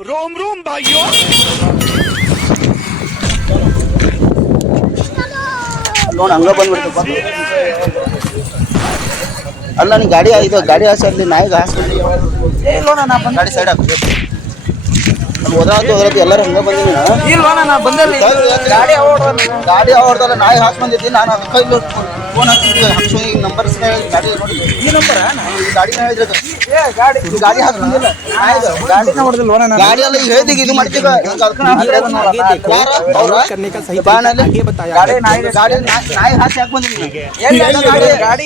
रोम रोम भाइयों ನೋಡ್ ಹಂಗ ಬಂದ್ಬಿಡ್ತು ಅಲ್ಲ ನೀ ಗಾಡಿ ಇದು ಗಾಡಿ ಹಾಸಿ ಅಲ್ಲಿ ನಾಯಿಗೆ ಹಾಸ್ಬಿಟ್ಟು ಗಾಡಿ ಸೈಡ್ ಹಾಕ್ಬೇಕು ಓದಾತು ಎಲ್ಲರೂ ಹಂಗ ಬಂದಿನಿ ಗಾಡಿ ಅವಡ್ದಲ್ಲ ನಾಯಿ ಹಾಕಿ ಬಂದಿದ್ದೀನಿ ನಾನು ಅದಕ್ಕೆ ಇಲ್ಲಿ ಫೋನ್ ಹಾಕಿದ್ವಿ ಹಾಕ್ಸೋ ಈ ನಂಬರ್ ಗಾಡಿ ನೋಡಿ ಈ ನಂಬರ್ ಗಾಡಿ ಹೇಳಿದ್ರೆ ಗಾಡಿ ಹಾಕಿ ಬಂದಿಲ್ಲ ಗಾಡಿ ಎಲ್ಲ ಹೇಳಿದಿಗೆ ಇದು ಮಾಡ್ತೀವಿ ನಾಯಿ ಹಾಕಿ ಹಾಕಿ ಬಂದಿದ್ದೀನಿ ಗಾಡಿ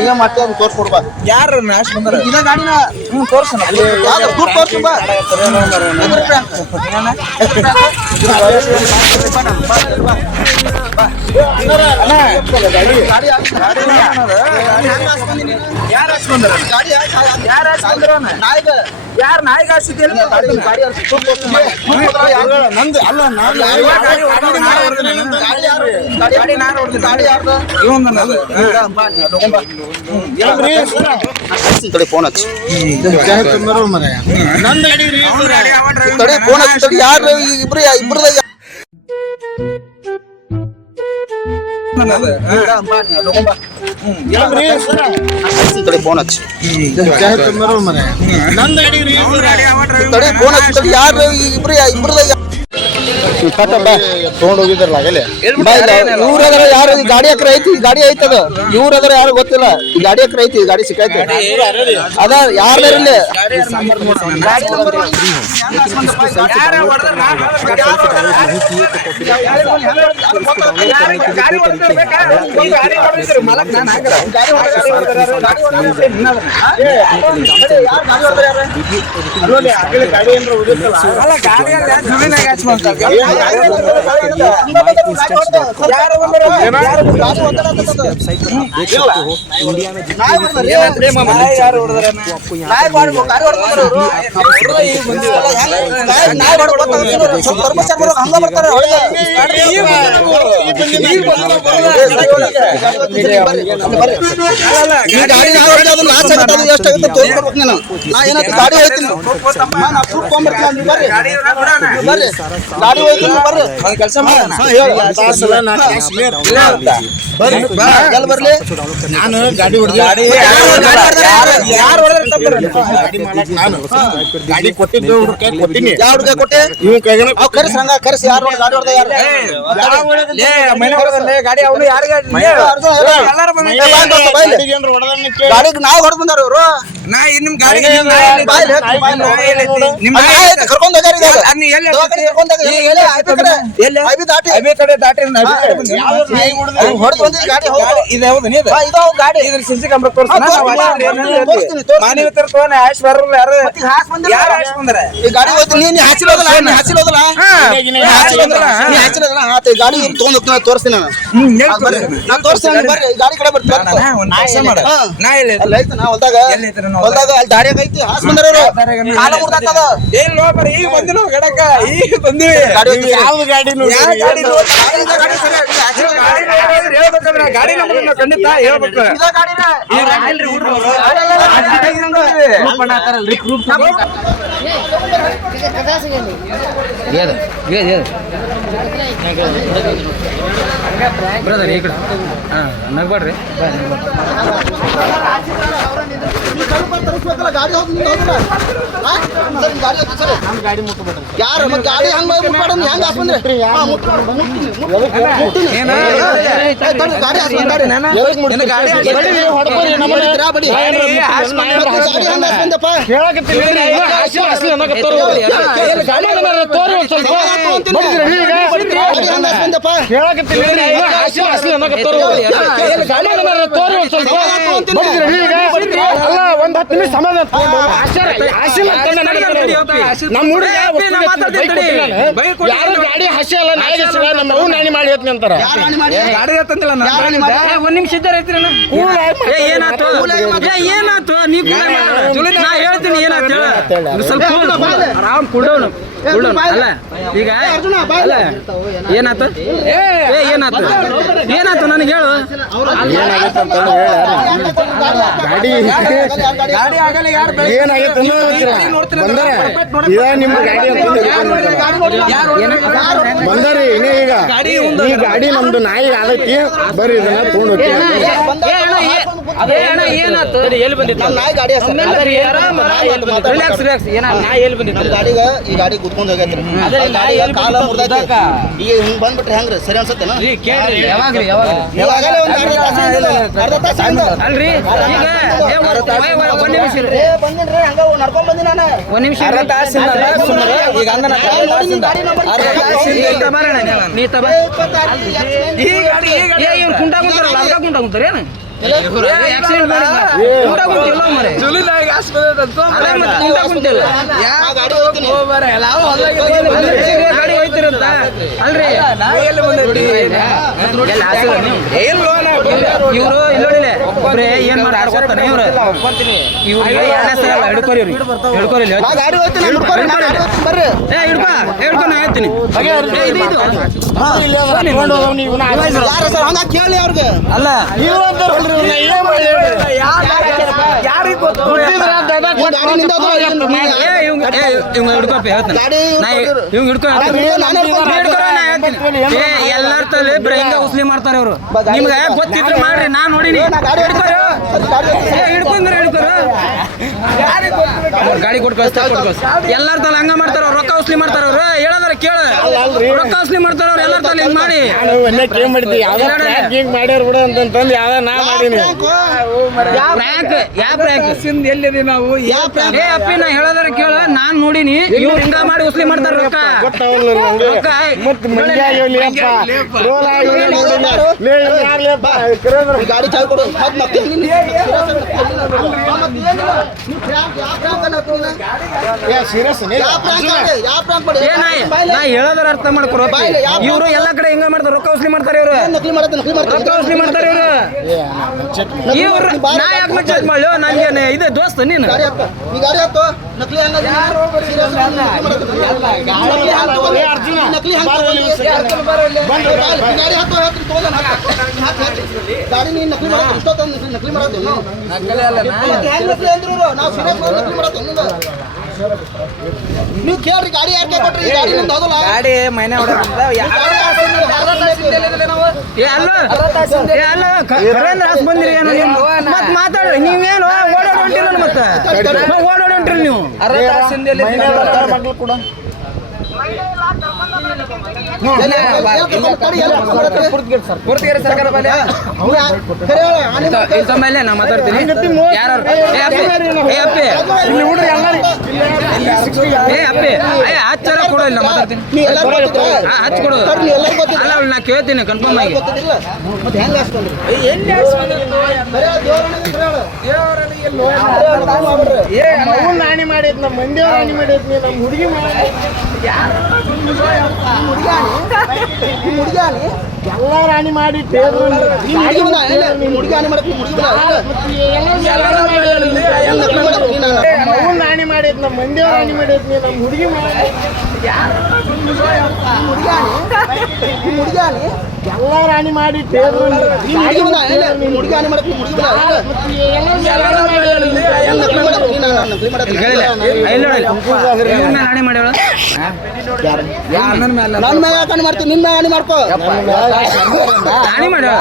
ಈಗ ಮಾಡ್ತೀವಿ ಅದು ತೋರ್ಸ್ಕೊಡ್ಬಾ ಯಾರು ನಾಶ್ ಬಂದ್ರ ಇದ ಗಾಡಿನ ತೋರ್ಸೋಣ ತೋರ್ಸುಬಾ ಯಾರು ನಾಯಿಗೆ ಹಾಸಿದ್ದಿಲ್ಲ ಫೋನ್ ಹಚ್ಚಿ ಫೋನ್ ಹಚ್ಚಿ ಯಾರು ಇಬ್ರದಾಗ ಫೋನ್ ಹಚ್ಚಿ ಫೋನ್ ಹಚ್ಚಿ ಯಾರು ಇಬ್ರದಾಗ ತಗೊಂಡ್ ಹೋಗಿದ್ರಲ್ಲ ಆಗಲೇ ಇವ್ರದ್ರ ಯಾರು ಗಾಡಿ ಹತ್ರ ಐತಿ ಗಾಡಿ ಐತದ ಇವ್ರದ್ರ ಯಾರು ಗೊತ್ತಿಲ್ಲ ಈ ಗಾಡಿ ಹತ್ರ ಐತಿ ಗಾಡಿ ಸಿಕ್ಕೈತಿ ಅದ ಯಾರ್ದಾರಲ್ಲಿ ಗಾಡಿ ಕೆಲಸ ಬರ್ಲಿ ನಾನು ಗಾಡಿ ಗಾಡಿ ಕೊಟ್ಟಿದ್ದು ಕೊಟ್ಟಿನಿ ಯಾವ ಹುಡುಗ ಕೊಟ್ಟೆ ಇವ್ ಕೈಗಳ ಕರೆಸಿ ಹಂಗ ಕರೆಸಿ ಯಾರು ಗಾಡಿ ಹೊಡೆದ ಗಾಡಿ ಅವನು ಗಾಡಿಗೆ ನಾವು ಹೊಡೆದ್ ಬಂದಾರ ಇವರು ನಿಮ್ ಗಾಡಿ ಕರ್ಕೊಂಡ್ ಗಾಡಿ ಸಿಸಿ ಕ್ಯಾಮ್ರಾ ಗಾಡಿ ತಗೊಂಡ್ ತೋರಿಸ್ತೀನಿ ನಾನು ತೋರಿಸ್ತೀನಿ ಬರ್ರಿ ಗಾಡಿ ಕಡೆ ಬರ್ತೀನಿ ಹೊಲ್ದಾಗ ಅಲ್ಲಿ ದಾರಿಯಾಗ ಐತಿ ಹಾಸ್ ಬಂದಾರ ಕಾಲ ಮುರ್ದಾಕದ ಈಗ ಬಂದಿನ ಗಡಕ ಈಗ ಬಂದಿವಿ ಯಾವ ಗಾಡಿ ಗಾಡಿ ಖಂಡಿತ ಹೇಳ್ಬೇಕು ಬ್ರದರ್ ಈ ಕಡೆ ನಗ್ಬೇಡ್ರಿ ಗಾಡಿ ಮುಟ್ಬಿಡ್ರಿ ಯಾರು ಗಾಡಿ ಹಂಗ ಹೆಂಗ ಹಾಸ್ಬಂದ್ರಿ ಒಂದ್ 10 ನಿಮಿಷ ಸಮಾಧಾನ ನಮ್ಮ ಯಾರು ಗಾಡಿ ಹಸಿ ಅಲ್ಲ ನಾಯಿಗೆ ನಮ್ಮ ಅವು ನಾನಿ ಮಾಡಿ ಹೇಳ್ತೀನಿ ಅಂತಾರ ಗಾಡಿ ಒಂದ್ ನಿಮಿಷ ಇದ್ದಾರ ಏನಾಯ್ತು ಏನಾಯ್ತು ನೀವು ನಾ ಹೇಳ್ತೀನಿ ಏನಾಯ್ತು ಅಂತೇಳಿ ಸ್ವಲ್ಪ ಆರಾಮ್ ಕೂಡೋನು ಅಲ್ಲ ಈಗ ಅಲ್ಲ ಏನಾತ ಏನಾತ ಏನಾತು ನನಗೆ ಹೇಳು ಏನಾಗೈತೆ ಅಂತಂದ್ರೆ ಗಾಡಿ ಗಾಡಿ ಆಗಲ್ಲ ಯಾರು ಏನಾಗೈತೆ ಬಂದರೆ ಇದ ನಿಮ್ಮ ಗಾಡಿ ಬಂದರಿ ಇನ್ನೇ ಈಗ ಈ ಗಾಡಿ ನಮ್ದು ನಾಯಿ ಆಗೈತಿ ಬರ್ರಿ ಇದನ್ನ ತಗೊಂಡು ಏನಾತು ಎಲ್ಲಿ ಬಂದಿತ್ತು ನಾಯಿ ಗಾಡಿ ರಿಲ್ಯಾಕ್ಸ್ ರಿಲ್ಯಾಕ್ಸ್ ಏನ ನಾ ಎಲ್ಲಿ ಬಂದಿತ್ತು ಗಾಡಿಗ ಈ ಗಾಡಿ ಕುತ್ಕೊಂಡ್ ಹೋಗೈತ್ರಿ ಗಾಡಿಗ ಕಾಲ ಮುರ್ದೈತಿ ಈಗ ಹಿಂಗ್ ಬಂದ್ಬಿಟ್ರೆ ಹೆಂಗ್ರಿ ಸರಿ ಅನ್ಸತ್ತೇನ ಕೇಳ್ರಿ ಯಾವಾಗ್ರಿ ಯಾವಾಗ್ರಿ ಇವಾಗಲೇ ಒಂದ್ ಅರ್ಧ ತಾಸ ಆಯ್ತು. ಅಲ್ರಿ ಈಗ ಒಂದ್ ನಿಮಿಷ ಇರ್ರಿ. ಬಂದಿನ್ರಿ ಹಂಗ ನಡ್ಕೊಂಡ್ ಬಂದಿ ನಾನು ಒಂದ್ ನಿಮಿಷ ಅರ್ಧ ತಾಸಿಂದ ಸುಮಾರು ಈಗ ಅಂದನ ಅರ್ಧ ತಾಸಿಂದ ನೀ ತಬ ಈ ಗಾಡಿ ಇವ್ರು ಕುಂಟ ಕುಂತಾರಲ್ಲ ಅರ್ಧ ಕುಂಟ ಕುಂತಾರ ಏನು ಆಕ್ಸಿಡೆಂಟ್ ಮಾಡಿಲ್ಲ ಕುಂಟ ಕುಂತಿಲ್ಲ ಮರೆ ಜುಲಿನಾಗಿ ಆಸ್ಪತ್ರೆ ಅದೇ ಮತ್ತೆ ಕುಂಟ ಕುಂತಿಲ್ಲ ಗಾಡಿ ಹೋಗ್ತೀನಿ ಗಾಡಿ ಹೋಯ್ತಿರಂತ ಅಲ್ರಿ ನಾ ಎಲ್ಲಿ ಬಂದಿರ್ತಿ ಇವ್ರು ಇಲ್ಲೋಡಿಲೆ ಒಬ್ಬರೇ ಏನ್ ಮಾಡ್ತಾರೆ ಗೊತ್ತಾನೆ ಇವ್ರು ಇವ್ರಿಗೆ ಹೆಸರಲ್ಲ ಹಿಡ್ಕೊರಿ ಹಿಡ್ಕೊರಿ ಗಾಡಿ ಹೋಗ್ತೀನಿ ಬರ್ರಿ ಹಿಡ್ಕೊ ನಾ ಹೇಳ್ತೀನಿ ಇದು ಯಾರ ಸರ್ ಹಂಗ ಕೇಳಿ ಅವ್ರಿಗೆ ಅಲ್ಲ ಯಾರಿಗೆ ಗೊತ್ತು ಗಾಡಿ ನಿಂದ ಇವ್ನು ಹಿಡ್ಕೊಪ್ಪ ಹೇಳ್ತಾನೆ ಇವ್ನು ಹಿಡ್ಕೊ ಎಲ್ಲಾರ ತಲೆ ಬ್ರೈನ್ ಉಸ್ಲಿ ಮಾಡ್ತಾರೆ ಇವ್ರು ನಿಮ್ಗೆ ಗೊತ್ತಿದ್ರೆ ಮಾಡ್ರಿ ನಾ ನೋಡಿನಿ ಹಿಡ್ಕೊಂಡ್ರೆ ಹಿಡ್ಕೊರು ಗಾಡಿ ಕೊಟ್ಟು ಕಳಿಸ್ತಾರೆ ಎಲ್ಲಾರ ತಲೆ ಹಂಗ ಮಾಡ್ತಾರ ರೊಕ್ಕ ಉಸ್ಲಿ ಮಾಡ್ತಾರ ಅವ್ರು ಹೇಳದ್ರ ಕೇಳ ರೊಕ್ಕ ಉಸ್ಲಿ ಮಾಡ್ತಾರ ಅವ್ರು ಎಲ್ಲಾರ ತಲೆ ಹಿಂಗ್ ಮಾಡಿ ಹಿಂಗ್ ಮಾಡ್ಯಾರ ಬಿಡ ಅಂತಂದು ಯಾವ್ದ ನಾ ಮಾಡೀನಿ ಪ್ರ್ಯಾಂಕ್ ಯಾವ ಪ್ರ್ಯಾಂಕ್ ಎಲ್ಲಿದೆ ನಾವು ಏ ಅಪ್ಪಿ ನಾ ಹೇಳೋದಾರ ಕೇಳ ನಾನ್ ನೋಡಿನಿ ಇವ್ರು ಹಿಂಗ ಮಾಡಿ ಉಸ್ಲಿ ಮಾಡ್ತಾರ ರೊಕ್ಕ ರೊಕ್ಕ ಗಾಡಿ ಚಾವಿ ಕೊಡು ನಾ ಹೇಳೋದ್ರ ಅರ್ಥ ಮಾಡ್ಕೊರ ಇವ್ರು ಎಲ್ಲಾ ಕಡೆ ಹಿಂಗ ಮಾಡ್ತಾರ ರೊಕ್ಕ ಉಸ್ಲಿ ಮಾಡ್ತಾರೆ ಇವ್ರು ರೊಕ್ಕ ಉಸ್ಲಿ ಮಾಡ್ತಾರೆ ಇವ್ರು ನಾ ಯಾಕೆ ಮಚ್ಚತ್ ಮಾಡ್ಲು ನನ್ಗೇನೆ ಇದೆ ದೋಸ್ತ ನೀನು ಗಾಡಿ ನೀನ್ ನಕಲಿ ನಕಲಿ ಮಾಡೋದು ನೀವು ಕೇಳ್ರಿ ಗಾಡಿ ಯಾಕೆ ಕೊಟ್ರಿ ಗಾಡಿ ನಿಮ್ದು ಹೌದಲ್ಲ ಗಾಡಿ ಮೈನೆ ಹೊಡೆದ ಬಂದಿರಿ ಏನು ಮತ್ ಮಾತಾಡ್ರಿ ನೀವೇನು ಓಡಾಡ ಹೊಂಟಿಲ್ಲ ಮತ್ತೆ ಓಡಾಡ ಹೊಂಟ್ರಿ ನೀವು ಅರ್ಧ ತಾಸಿಂದ ಮಕ್ಳು ಕೂಡ ಪೂರ್ತಿಗೆರೆ ಸರ್ಕಾರ ಬಲೆ ಮೇಲೆ ನಾ ಮಾತಾಡ್ತೀನಿ ಯಾರು ಹಚ್ಚರ ಕೊಡು ಇಲ್ಲ ಮಾತಾಡ್ತೀನಿ ಹಚ್ಚ ಕೊಡು ಅಲ್ಲ ನಾ ಕೇಳ್ತೀನಿ ಕನ್ಫರ್ಮ್ ಆಗಿ ನಾಣಿ ಮಾಡಿದ್ ನಮ್ಮ ಮಂದಿ ರಾಣಿ ಮಾಡಿದ್ ನಮ್ಮ ಹುಡುಗಿ ಎಲ್ಲ ರಾಣಿ ಮಾಡಿ ನಾಣಿ ಮಾಡಿದ್ ನಮ್ಮ ಮಂದಿ ರಾಣಿ ಮಾಡಿದ್ ನಮ್ಮ ಹುಡುಗಿ ಎಲ್ಲ ರಾಣಿ ಮಾಡಿ ನಾಣಿ ಮಾಡ್ಯಾಳ ನನ್ನ ಮ್ಯಾಗ ಹಾಕೊಂಡು ಮಾಡ್ತೀನಿ ನಿನ್ನ ಹಾನಿ ಮಾಡ್ಕೋ ಹಾನಿ ಮಾಡ್ಯಾಳ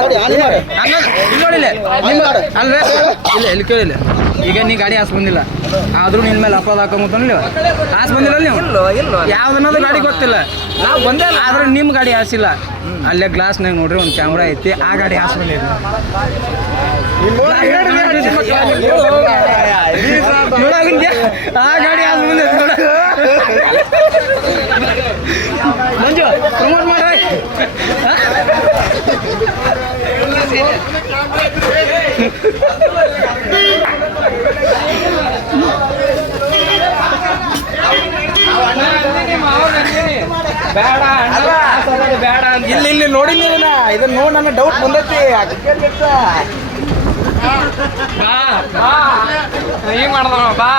ಅಲ್ವೇ ಇಲ್ಲ ಇಲ್ಲಿ ಕೇಳಿಲ್ಲ ಈಗ ನೀ ಗಾಡಿ ಹಾಸ್ ಬಂದಿಲ್ಲ ಆದ್ರೂ ನಿನ್ ಮೇಲೆ ಅಪರಾಧ ಹಾಕೊಂಬಂದಿಲ್ಲ ಹಾಸ್ ಬಂದಿಲ್ಲ ನೀವು ಯಾವ್ದನ್ನೋದು ಗಾಡಿ ಗೊತ್ತಿಲ್ಲ ನಾವು ಬಂದೇ ಆದ್ರೆ ನಿಮ್ ಗಾಡಿ ಹಾಸಿಲ್ಲ ಅಲ್ಲೇ ಗ್ಲಾಸ್ನಾಗ ನೋಡ್ರಿ ಒಂದು ಕ್ಯಾಮ್ರಾ ಐತಿ ಆ ಗಾಡಿ ಹಾಸ್ ಬಂದಿಲ್ಲ ಆ ಗಾಡಿ ಹಾಸ್ ಬಂದೈತಿ ನೋಡ ಮಂಜು ಪ್ರಮೋಟ್ ಮಾಡ್ರಿ ಬೇಡ ಇಲ್ಲಿ ನೋಡಿಲ್ಲ ಇದನ್ನ ನೋಡಿ ನನ್ನ ಡೌಟ್ ಬಂದೈತಿ ಬಾ ಹಿಂಗ್ ಮಾಡ್ದ ಬಾ